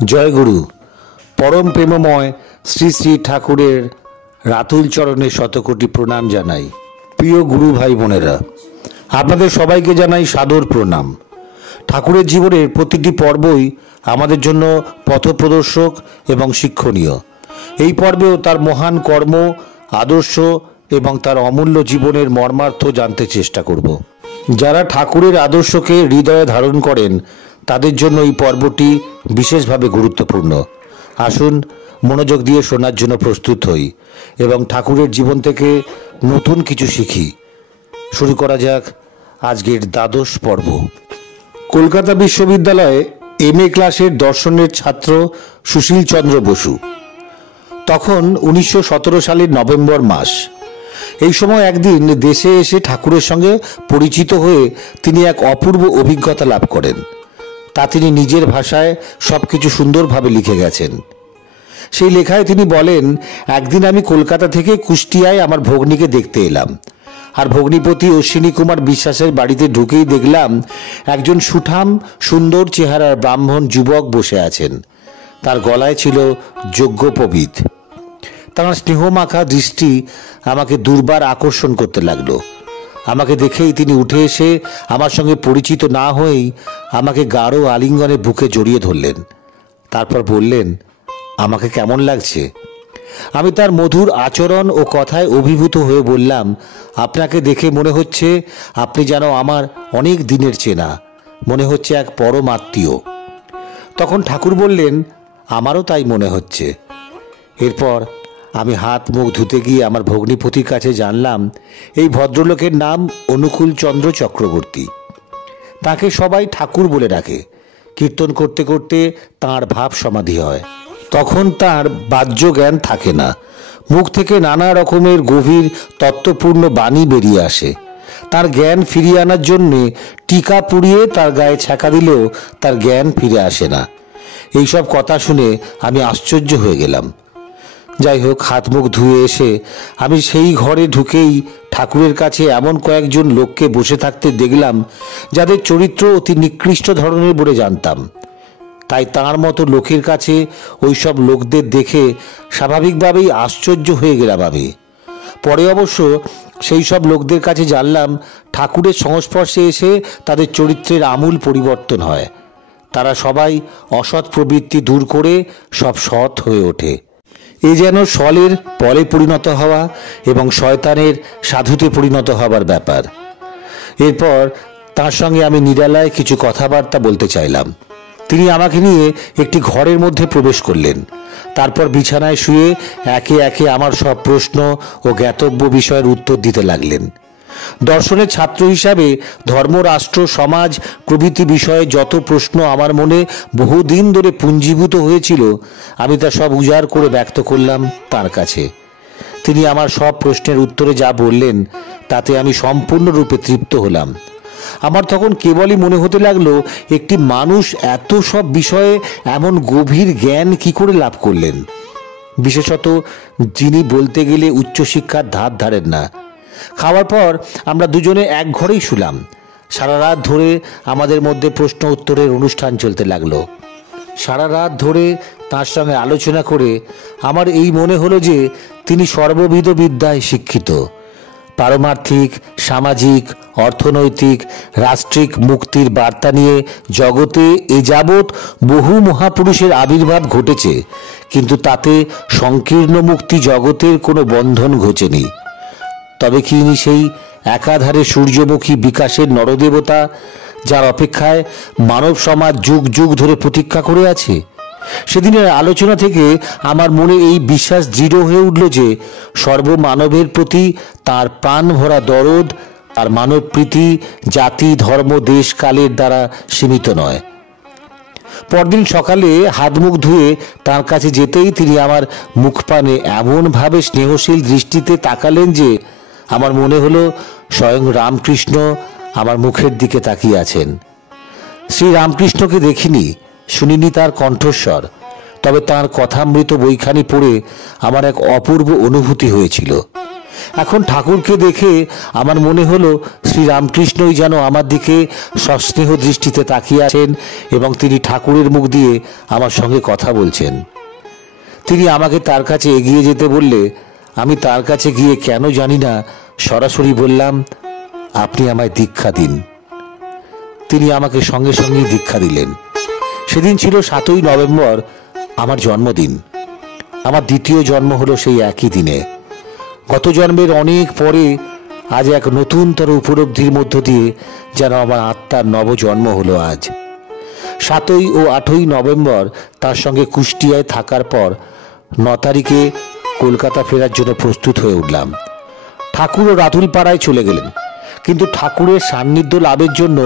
জয় গুরু। পরম প্রেমময় শ্রী শ্রী ঠাকুরের রাতুল চরণে শতকোটি প্রণাম জানাই। প্রিয় গুরু ভাই বোনেরা, আপনাদের সবাইকে জানাই সাদর প্রণাম। ঠাকুরের জীবনের প্রতিটি পর্বই আমাদের জন্য পথপ্রদর্শক এবং শিক্ষণীয়। এই পর্বেও তার মহান কর্ম, আদর্শ এবং তার অমূল্য জীবনের মর্মার্থ জানতে চেষ্টা করব। যারা ঠাকুরের আদর্শকে হৃদয়ে ধারণ করেন তাদের জন্য এই পর্বটি বিশেষভাবে গুরুত্বপূর্ণ। আসুন মনোযোগ দিয়ে শোনার জন্য প্রস্তুত হই এবং ঠাকুরের জীবন থেকে নতুন কিছু শিখি। শুরু করা যাক আজকের দ্বাদশ পর্ব। কলকাতা বিশ্ববিদ্যালয়ে MA ক্লাসের দর্শনের ছাত্র সুশীল চন্দ্র বসু। তখন 1917 সালের নভেম্বর মাস। এই সময় একদিন দেশে এসে ঠাকুরের সঙ্গে পরিচিত হয়ে তিনি এক অপূর্ব অভিজ্ঞতা লাভ করেন। তা তিনি নিজের ভাষায় সব কিছু সুন্দরভাবে লিখে গেছেন। সেই লেখায় তিনি বলেন, একদিন আমি কলকাতা থেকে কুষ্টিয়ায় আমার ভগ্নীকে দেখতে এলাম, আর ভগ্নীপতি অশ্বিনী কুমার বিশ্বাসের বাড়িতে ঢুকেই দেখলাম একজন সুঠাম সুন্দর চেহারার ব্রাহ্মণ যুবক বসে আছেন। তার গলায় ছিল যজ্ঞোপবীত। তার স্নেহমাখা দৃষ্টি আমাকে দুর্বার আকর্ষণ করতে লাগলো। আমাকে দেখেই তিনি উঠে এসে আমার সঙ্গে পরিচিত না হয়েই আমাকে গাঢ় আলিঙ্গনে বুকে জড়িয়ে ধরলেন। তারপর বললেন, আমাকে কেমন লাগছে? আমি তার মধুর আচরণ ও কথায় অভিভূত হয়ে বললাম, আপনাকে দেখে মনে হচ্ছে আপনি যেন আমার অনেক দিনের চেনা, মনে হচ্ছে এক পরম আত্মীয়। তখন ঠাকুর বললেন, আমারও তাই মনে হচ্ছে। এরপর আমি হাত মুখ ধুতে গিয়ে আমার ভগ্নীপতির কাছে জানলাম এই ভদ্রলোকের নাম অনুকূল চন্দ্র চক্রবর্তী। তাকে সবাই ঠাকুর বলে ডাকে। কীর্তন করতে করতে তাঁর ভাব সমাধি হয়। তখন তাঁর বাহ্য জ্ঞান থাকে না, মুখ থেকে নানা রকমের গভীর তত্ত্বপূর্ণ বাণী বেরিয়ে আসে। তার জ্ঞান ফিরিয়ে আনার জন্যে টিকা পুড়িয়ে তার গায়ে ছ্যাঁকা দিলেও তার জ্ঞান ফিরে আসে না। এইসব কথা শুনে আমি আশ্চর্য হয়ে গেলাম। যাই হোক, হাত মুখ ধুয়ে এসে আমি সেই ঘরে ঢুকেই ঠাকুরের কাছে এমন কয়েকজন লোককে বসে থাকতে দেখলাম যাদের চরিত্র অতি নিকৃষ্ট ধরনের বলে জানতাম। তাই তাঁর মতো লোকের কাছে ওই সব লোকদের দেখে স্বাভাবিকভাবেই আশ্চর্য হয়ে গেলাম আমি। পরে অবশ্য সেই সব লোকদের কাছে জানলাম ঠাকুরের সংস্পর্শে এসে তাদের চরিত্রের আমূল পরিবর্তন হয়। তারা সবাই অসৎ প্রবৃত্তি দূর করে সব সৎ হয়ে ওঠে। এ যেন সলের পরে পরিণত হওয়া এবং শয়তানের সাধুতে পরিণত হবার ব্যাপার। এরপর তার সঙ্গে আমি নিরালায় কিছু কথাবার্তা বলতে চাইলাম। তিনি আমাকে নিয়ে একটি ঘরের মধ্যে প্রবেশ করলেন। তারপর বিছানায় শুয়ে একে একে আমার সব প্রশ্ন ও জ্ঞাতব্য বিষয়ের উত্তর দিতে লাগলেন। দর্শনের ছাত্র হিসাবে ধর্ম, রাষ্ট্র, সমাজ প্রভৃতি বিষয়ে যত প্রশ্ন আমার মনে বহুদিন ধরে পুঞ্জীভূত হয়েছিল আমি তা সব উজাড় করে ব্যক্ত করলাম তার কাছে। তিনি আমার সব প্রশ্নের উত্তরে যা বললেন তাতে আমি সম্পূর্ণরূপে তৃপ্ত হলাম। আমার তখন কেবলই মনে হতে লাগলো, একটি মানুষ এত সব বিষয়ে এমন গভীর জ্ঞান কি করে লাভ করলেন, বিশেষত যিনি বলতে গেলে উচ্চশিক্ষার ধার ধারেন না। খাওয়ার পর আমরা দুজনে এক ঘরেই শুলাম। সারা রাত ধরে আমাদের মধ্যে প্রশ্ন উত্তরের অনুষ্ঠান চলতে লাগলো। সারা রাত ধরে তার সঙ্গে আলোচনা করে আমার এই মনে হলো যে তিনি সর্ববিধ বিদ্যায় শিক্ষিত। পারমার্থিক, সামাজিক, অর্থনৈতিক, রাষ্ট্রিক মুক্তির বার্তা নিয়ে জগতে এ যাবৎ বহু মহাপুরুষের আবির্ভাব ঘটেছে, কিন্তু তাতে সংকীর্ণ মুক্তি জগতের কোনো বন্ধন ঘটেনি। তবে কি ইনি সেই একাধারে সূর্যমুখী বিকাশের নরদেবতা যার অপেক্ষায় মানব সমাজ যুগ যুগ ধরে প্রতীক্ষা করে আছে? সেদিনের আলোচনা থেকে আমার মনে এই বিশ্বাস দৃঢ় হয়ে উঠল যে সর্বমানবের প্রতি তার প্রাণ ভরা দরদ আর মানব প্রীতি জাতি, ধর্ম, দেশ, কালের দ্বারা সীমিত নয়। পরদিন সকালে হাত মুখ ধুয়ে তার কাছে যেতেই তিনি আমার মুখপানে এমনভাবে স্নেহশীল দৃষ্টিতে তাকালেন যে আমার মনে হলো স্বয়ং রামকৃষ্ণ আমার মুখের দিকে তাকিয়ে আছেন। শ্রী রামকৃষ্ণকে দেখিনি, শুনিনি তার কণ্ঠস্বর, তবে তাঁর কথামৃত বইখানি পড়ে আমার এক অপূর্ব অনুভূতি হয়েছিল। এখন ঠাকুরকে দেখে আমার মনে হলো শ্রীরামকৃষ্ণই যেন আমার দিকে সস্নেহ দৃষ্টিতে তাকিয়ে আছেন এবং তিনি ঠাকুরের মুখ দিয়ে আমার সঙ্গে কথা বলছেন। তিনি আমাকে তার কাছে এগিয়ে যেতে বললে আমি তার কাছে গিয়ে কেন জানি না সরাসরি বললাম, আপনি আমায় দীক্ষা দিন। তিনি আমাকে সঙ্গে সঙ্গেই দীক্ষা দিলেন। সেদিন ছিল 7ই নভেম্বর, আমার জন্মদিন। আমার দ্বিতীয় জন্ম হলো সেই একই দিনে। গত জন্মের অনেক পরে আজ এক নতুনতর উপলব্ধির মধ্য দিয়ে যেন আমার আত্মার নবজন্ম হলো আজ। 7ই ও 8ই নভেম্বর তার সঙ্গে কুষ্টিয়ায় থাকার পর 9 তারিখে কলকাতা ফেরার জন্য প্রস্তুত হয়ে উঠলাম। ঠাকুরও রাতুলপাড়ায় চলে গেলেন, কিন্তু ঠাকুরের সান্নিধ্য লাভের জন্য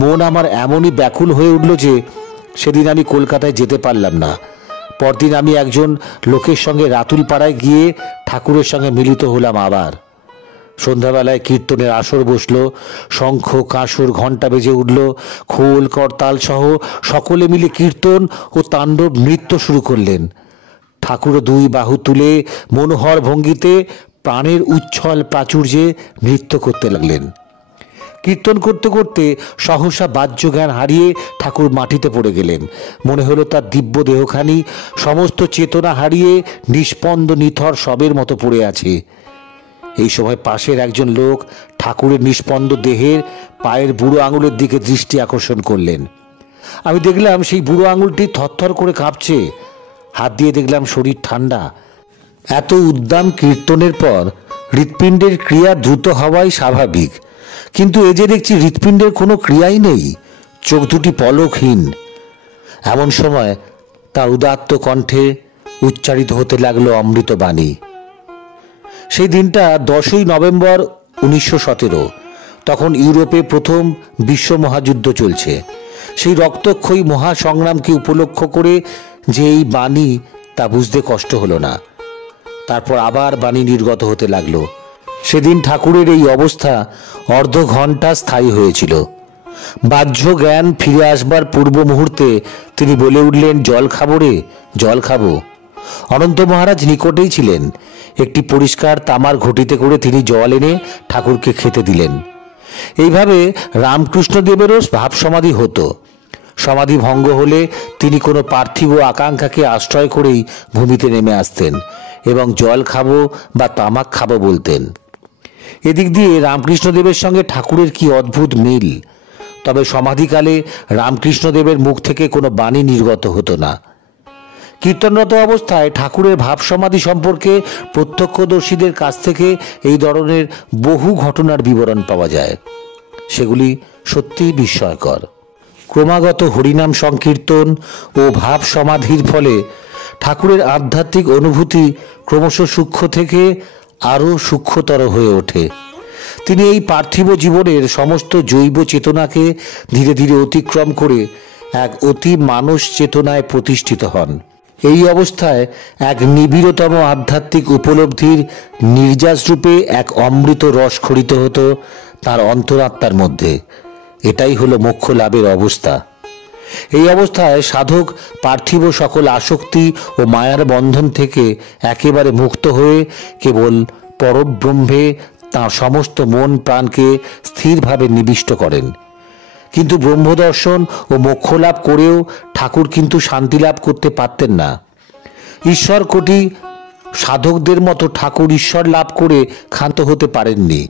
মন আমার এমনই ব্যাকুল হয়ে উঠল যে সেদিন আমি কলকাতায় যেতে পারলাম না। পরদিন আমি একজন লোকের সঙ্গে রাতুলপাড়ায় গিয়ে ঠাকুরের সঙ্গে মিলিত হলাম আবার। সন্ধ্যাবেলায় কীর্তনের আসর বসলো, শঙ্খ কাঁসর ঘণ্টা বেজে উঠল, খোল করতাল সহ সকলে মিলে কীর্তন ও তাণ্ডব নৃত্য শুরু করলেন। ঠাকুরও 2 বাহু তুলে মনোহর ভঙ্গিতে প্রাণের উচ্ছল প্রাচুর্যে নৃত্য করতে লাগলেন। কীর্তন করতে করতে সহসা বাহ্যজ্ঞান হারিয়ে ঠাকুর মাটিতে পড়ে গেলেন। মনে হলো তার দিব্য দেহখানি সমস্ত চেতনা হারিয়ে নিষ্পন্দ নিথর শবের মতো পড়ে আছে। এই সময় পাশের একজন লোক ঠাকুরের নিষ্পন্দ দেহের পায়ের বুড়ো আঙুলের দিকে দৃষ্টি আকর্ষণ করলেন। আমি দেখলাম সেই বুড়ো আঙুলটি থরথর করে কাঁপছে। হাত দিয়ে দেখলাম শরীর ঠান্ডা। এত উদ্দাম কীর্তনের পর হৃৎপিণ্ডের ক্রিয়া দ্রুত হওয়াই স্বাভাবিক, কিন্তু এ যে দেখছি হৃৎপিণ্ডের কোনো ক্রিয়াই নেই, চোখ দুটি পলকহীন। এমন সময় তার উদাত্ত কণ্ঠে উচ্চারিত হতে লাগলো অমৃত বাণী। সেই দিনটা 10ই নভেম্বর 1917। তখন ইউরোপে প্রথম বিশ্ব মহাযুদ্ধ চলছে। সেই রক্তক্ষয়ী মহাসংগ্রামকে উপলক্ষ করে যে এই বাণী তা বুঝতে কষ্ট হলো না। তারপর আবার বাণী নির্গত হতে লাগলো। সেদিন ঠাকুরের এই অবস্থা অর্ধ ঘণ্টা স্থায়ী হয়েছিল। বাহ্য জ্ঞান ফিরে আসবার পূর্ব মুহূর্তে তিনি বলে উঠলেন, জল খাবো রে, জল খাবো। অনন্ত মহারাজ নিকটেই ছিলেন। একটি পরিষ্কার তামার ঘটিতে করে তিনি জল এনে ঠাকুরকে খেতে দিলেন। এইভাবে রামকৃষ্ণদেবেরও ভাব সমাধি হতো। সমাধি ভঙ্গ হলে তিনি কোনো পার্থিব আকাঙ্ক্ষাকে আশ্রয় করেই ভূমিতে নেমে আসতেন এবং জল খাবো বা তামাক খাবো বলতেন। এদিক দিয়ে রামকৃষ্ণদেবের সঙ্গে ঠাকুরের কি অদ্ভুত মিল। তবে সমাধিকালে রামকৃষ্ণদেবের মুখ থেকে কোনো বাণী নির্গত হতো না। কীর্তনরত অবস্থায় ঠাকুরের ভাব সমাধি সম্পর্কে প্রত্যক্ষদর্শীদের কাছ থেকে এই ধরনের বহু ঘটনার বিবরণ পাওয়া যায়। সেগুলি সত্যিই বিস্ময়কর। ক্রমাগত হরিনাম সংকীর্তন ও ভাব সমাধির ফলে ঠাকুরের আধ্যাত্মিক অনুভূতি ক্রমশ সূক্ষ্ম থেকে আরও সূক্ষ্মতর হয়ে ওঠে। তিনি এই পার্থিব জীবনের সমস্ত জৈব চেতনাকে ধীরে ধীরে অতিক্রম করে এক অতি মানস চেতনায় প্রতিষ্ঠিত হন। এই অবস্থায় এক নিবিড়তম আধ্যাত্মিক উপলব্ধির নির্যাস রূপে এক অমৃত রস খরিত হতো তার অন্তরাত্মার মধ্যে। এটাই হলো মোক্ষ লাভের অবস্থা। এই অবস্থায় সাধক পার্থিব সকল আসক্তি ও মায়ার বন্ধন থেকে একেবারে মুক্ত হয়ে কেবল পরব্রহ্মে তাঁর সমস্ত মন প্রাণকে স্থিরভাবে নিবিষ্ট করেন। কিন্তু ব্রহ্মদর্শন ও মোক্ষ লাভ করেও ঠাকুর কিন্তু শান্তি লাভ করতে পারতেন না। ঈশ্বর কোটি সাধকদের মতো ঠাকুর ঈশ্বর লাভ করে ক্ষান্ত হতে পারেননি।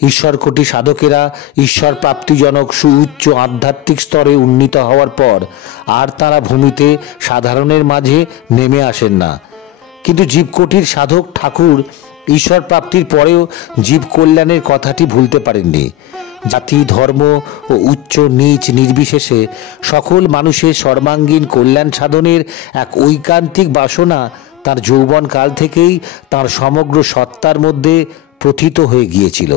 ঈশ্বর কোটি সাধকেরা ঈশ্বর প্রাপ্তিজনক সুউচ্চ আধ্যাত্মিক স্তরে উন্নীত হওয়ার পর আর তারা ভূমিতে সাধারণের মাঝে নেমে আসেন না। কিন্তু জীবকোটির সাধক ঠাকুর ঈশ্বর প্রাপ্তির পরেও জীব কল্যাণের কথাটি ভুলতে পারেননি। জাতি ধর্ম ও উচ্চ নীচ নির্বিশেষে সকল মানুষের সর্বাঙ্গীন কল্যাণ সাধনের এক ঐকান্তিক বাসনা তার যৌবনকাল থেকেই তার সমগ্র সত্তার মধ্যে প্রথিত হয়ে গিয়েছিল।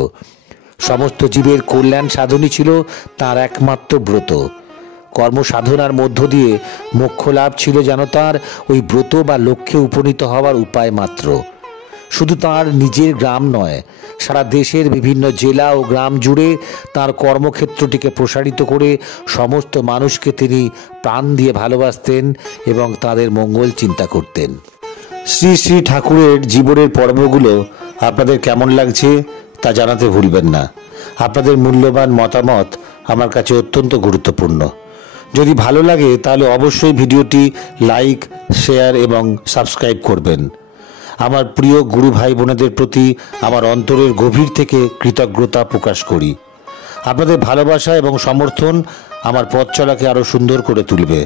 সমস্ত জীবের কল্যাণ সাধনই ছিল তার একমাত্র ব্রত। কর্মসাধনার মধ্য দিয়ে মোক্ষ লাভ ছিল যেন তার ওই ব্রত বা লক্ষ্যে উপনীত হওয়ার উপায় মাত্র। শুধু তার নিজের গ্রাম নয়, সারা দেশের বিভিন্ন জেলা ও গ্রাম জুড়ে তার কর্মক্ষেত্রটিকে প্রসারিত করে সমস্ত মানুষকে তিনি প্রাণ দিয়ে ভালোবাসতেন এবং তাদের মঙ্গল চিন্তা করতেন। শ্রী শ্রী ঠাকুরের জীবনের পর্বগুলো আপনাদের কেমন লাগছে তা জানাতে ভুলবেন না। আপনাদের মূল্যবান মতামত আমার কাছে অত্যন্ত গুরুত্বপূর্ণ। যদি ভালো লাগে তাহলে অবশ্যই ভিডিওটি লাইক, শেয়ার এবং সাবস্ক্রাইব করবেন। আমার প্রিয় গুরু ভাই বোনেদের প্রতি আমার অন্তরের গভীর থেকে কৃতজ্ঞতা প্রকাশ করি। আপনাদের ভালোবাসা এবং সমর্থন আমার পথ চলাকে আরও সুন্দর করে তুলবে।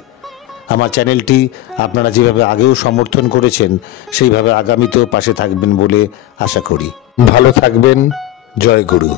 আমার চ্যানেলটি আপনারা যেভাবে আগেও সমর্থন করেছেন সেইভাবে আগামীতেও পাশে থাকবেন বলে আশা করি। ভালো থাকবেন। জয় গুরু।